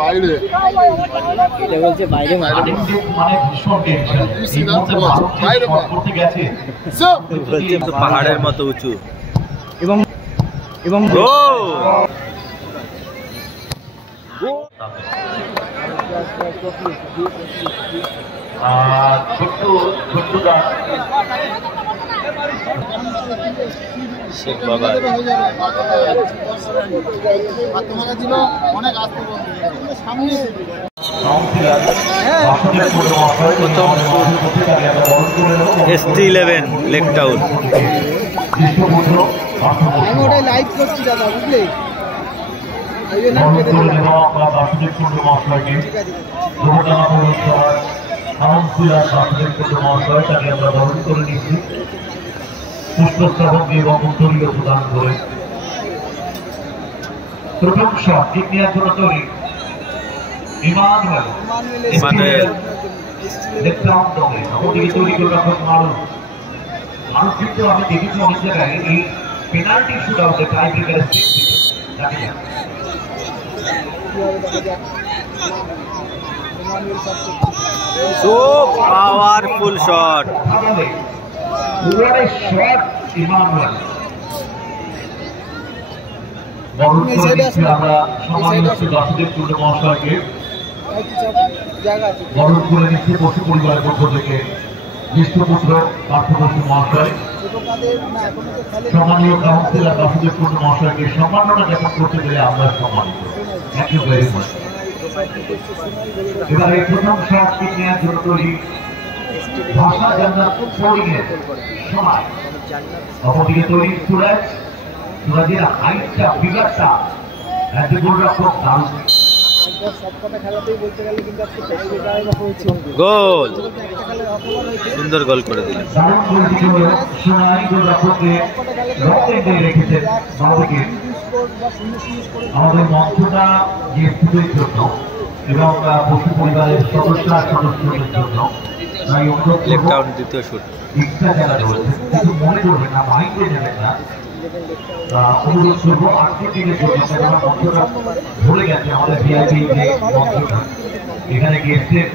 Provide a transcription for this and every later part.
বাইরে এটা বলছে বাইরে মানে ভীষণ টেনশন বাইরে করতে গেছে পাহাড়ের মতো উঁচু এবং এবং শেখ বাবা ST11 লেক টাউন। ওটাই লাইভ করছি দাদা, বুঝলে? পুষ্পস্তবক এবং উত্তরীয় প্রদান করে প্রথম শট কিক নেওয়ার জন্য তৈরি তৈরি করে রাখুন মারুফ। মারুফ কিন্তু আমি দেখেছি অনেক জায়গায় এই পেনাল্টি শুট আউটে টাই ব্রেকারের পাওয়ারফুল শট ইমানুয়েল আমরা সম্মানিত দর্শকদের টুর্নামেন্ট মহাশয়কে বরণ করে নিচ্ছে বসু পরিবারের পক্ষ থেকে বিষ্ণুপুত্র পার্থবসু মহাশয় সম্মানীয় কাউন্সিলর দর্শকদের টুর্নামেন্ট মহাশয়কে সম্মাননা জ্ঞাপন করতে গেলে আমরা সম্মানিত। Thank you very much. এবারে প্রথম শট কিক নেওয়ার জন্য তৈরি ভাষা জান্নাত ফোরিংয়ের সময় অপরদিকে তৈরি সুরাজের হাইটটা ফিগারটা একটা গোলরক্ষক দারুণ গোল, সুন্দর গোল করে দিলেন। রেখেছেন আমাদের মঞ্চটা জিএসপির জন্য এবং পশু পরিবারের সদস্যদের জন্য দ্বিতীয় শুট ইচ্ছা জানা রয়েছে, কিন্তু মনে করবেন না, মাইন্ডে নেবেন না। অনুরোধ করবো আজকের দিনের জন্য মঞ্চটা ভরে গেছে আমাদের ভিআইপি যে মঞ্চটা, এখানে গেস্টের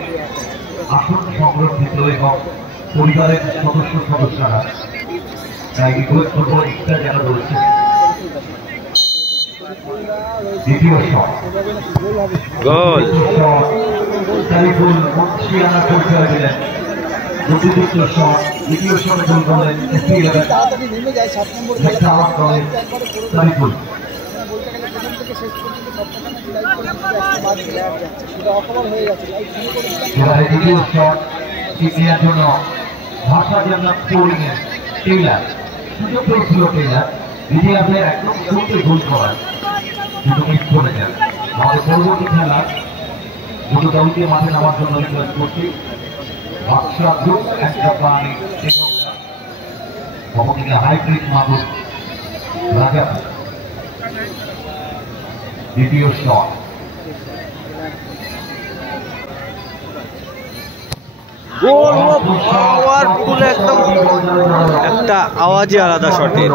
আসন সংরক্ষিত এবং পরিবারের সদস্যরা তাই রিকোয়েস্ট করবো ইচ্ছা জানা রয়েছে। দ্বিতীয় শট গোল, তারিফুল মুন্সিয়ানা পরিচয় দিলেন। দ্বিতীয় শট, দ্বিতীয় শটে গোল করলেন তারিফুল। এবারে দ্বিতীয় শট কিক নেওয়ার জন্য ভাষা জান্নাত ফোরিংয়ের টেইলার সুযোগ পেয়েছিল। টেইলার ইতিহাসের একদম শুরুতে গোল করার কিন্তু মিস করে যান। আমাদের পরবর্তী খেলা দুটো দলকে মাঠে নামার জন্য রিকোয়েস্ট করছি। বাদশা গ্রুপ একটা পানি অপরদিকে হাইব্রিড মাগুর রাজাপুর। দ্বিতীয় শট পাওয়ারফুল, একদম একটা আওয়াজই আলাদা শটের।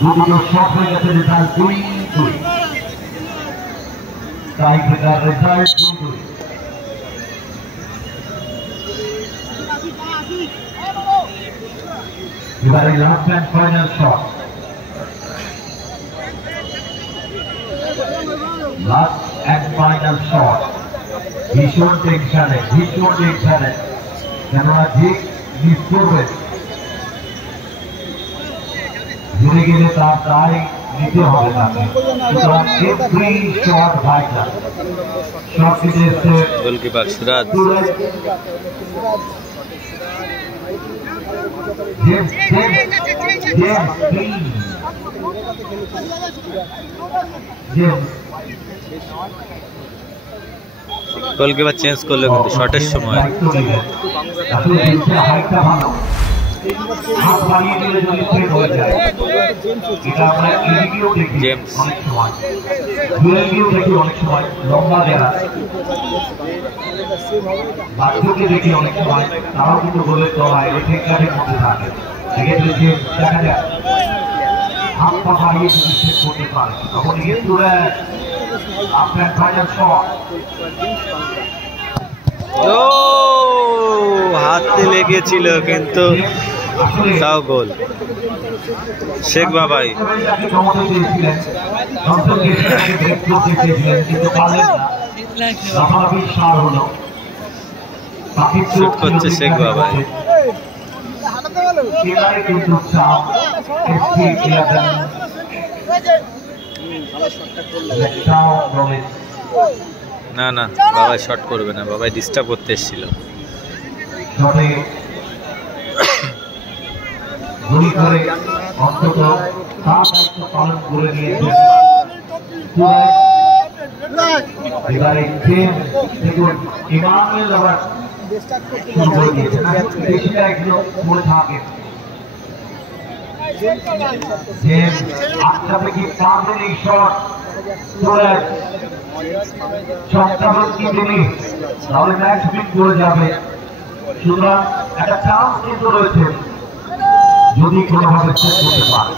দ্বিতীয় শট হয়ে গেছে রেজাল্ট 2-2। Tie breaker result 2-2। এবারে last and final shot, last and final shot. ভীষণ টেনশনে কেননা যে মিস করবে ঘুরে গেলে তার দায় নিতে হবে তাকে। সুতরাং এভরি শট ভাইটাল। শট দিতে এসছে গোলকিপার সুরাজ। গোলকিপার চেঞ্জ করলো কিন্তু শটের সময়। জেমস অনেক সময় লম্বা যারা বাচ্চাকে দেখি অনেক সময় তারাও কিন্তু গোলের তলায় রেখে কাঠের মধ্যে থাকে। সেক্ষেত্রে দেখা যায় হাত পা বাড়িয়ে যদি সেট করতে পারে তখন আপনার ফাইনাল শট। ও হাতে লেগেছিল কিন্তু তাও গোল। শেখ বাবাই শুট করছে শেখ বাবাই। না না বাবাই শট করবে না, বাবাই ডিস্টার্ব করতে এসেছিল। অন্তত তার দায়িত্ব পালন করে নিয়েছে। এবারে দেখুন ইমানুয়েল আবার শুরু করে দিয়েছে, বেশিটা এগুলো করে থাকে আটটা থেকে পাঁচজন এই শট কি দিলি তাহলে ম্যাচ উইন করে যাবে। সুতরাং একটা চান্স কিন্তু রয়েছে যদি কোনোভাবে শেষ করতে পারে।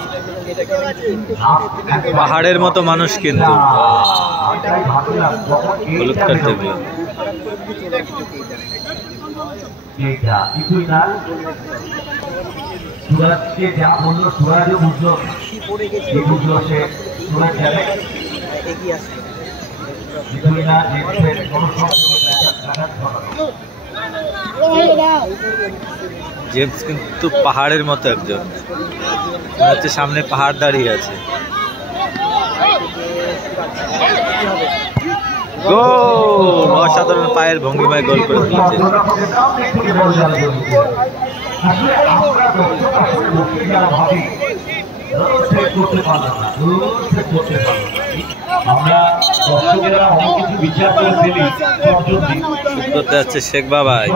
পাহাড়ের মতো মানুষ কিন্তু হলুদ কার্ড দেখলো। কিছুই না, সুরাজকে যা বললো সুরাজও বুঝলো, বুঝলো সে সুরাজ যাবে কিছুই না। জেমস কিন্তু পাহাড়ের মতো একজন, হচ্ছে সামনে পাহাড় দাঁড়িয়ে আছে। গোল! অসাধারণ পায়ের ভঙ্গিমায় গোল করে দিয়েছে। করতে যাচ্ছে শেখ বাবাই।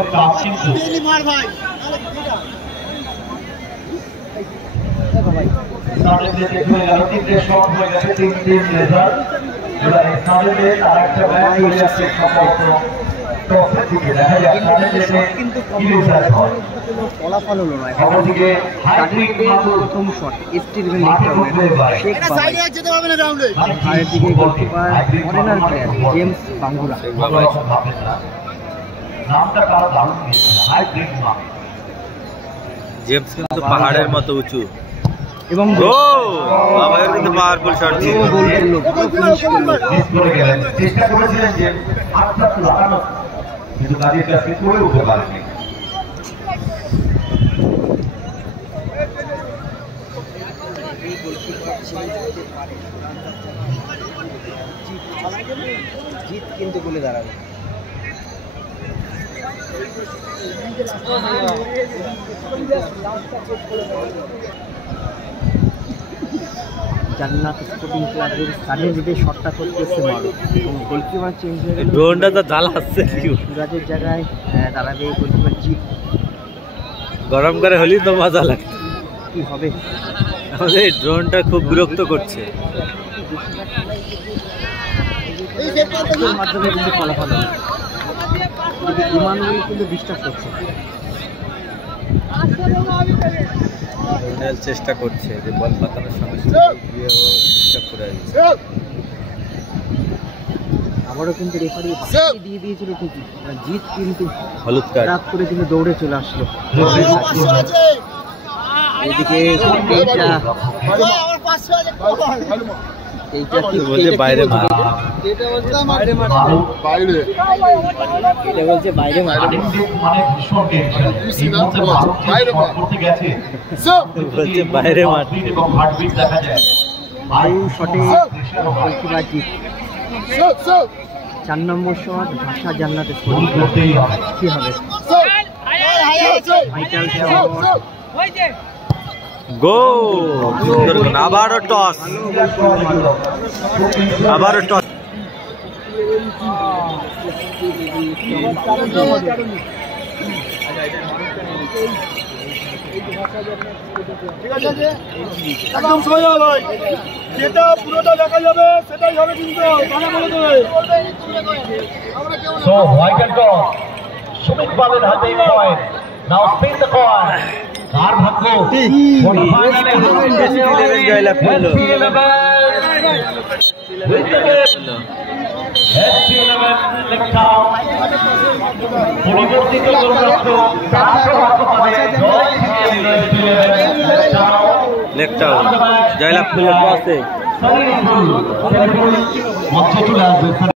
ফলাফল হলো না, প্রথম শট ভাইয়ের দিকে goalkeeper foreigner player James Bangura. James কিন্তু পাহাড়ের মতো উঁচু এবং বাবাইয়ের কিন্তু পাওয়ারফুল শট ছিল। চেষ্টা করেছিলেন যে হাতটা লাগানো কিন্তু কাজের কাছে করে উঠতে পারেনি। জিত কিন্তু বলে দাঁড়াবে। জান্নাত স্পোর্টিং ক্লাবের সাড়ে দিতে শটটা করতেছে মারো এবং গোলকিপার চেঞ্জ হয়ে গেল। ড্রোনটা তো জ্বালা আসছে সুরাজের জায়গায় দাঁড়াবে গোলকিপার জিত। গরম করে হলেই তো মজা লাগে। কি হবে? আমাদের এই ড্রোনটা খুব বিরক্ত করছে। মাধ্যমে কিন্তু ফলাফল হবে, ইমানুয়েল কিন্তু ডিস্টার্ব করছে। চেষ্টা করছে যে বল পাতানোর সঙ্গে ডিস্টার্ব করে দিচ্ছে। আবারও কিন্তু রেফারি দিয়ে দিয়েছিল ঠিকই, জিত কিন্তু হলুদ কার্ড রাত করে কিন্তু দৌড়ে চলে আসলো। এদিকে এইটা কি বলছে বাইরে মার, এটা বলছে বাইরে মার, মানে ভীষণ টেনশন করতে গেছে বলছে বাইরে মার এবং হার্টবিট দেখা যায়। শটে গোলকিপার জিত। 4 নম্বর শট ভাষা জান্নাত স্পোর্টিং ক্লাব। কি হবে? ভাইটাল শট, গোল! আবারও টস, আবারও টস। ঠিক আছে, একদম সোজা ভাই, যেটা পুরোটা দেখা যাবে সেটাই হবে কিন্তু তারা বলে দেবে। So white and toss, Sumit Balin has the point. Now spin the coin. কার ভাগ্য জয়লাভ করলো। পরিবর্তিত লেকটাও জয়লাভ করলো। মঞ্চে চলে আসবে।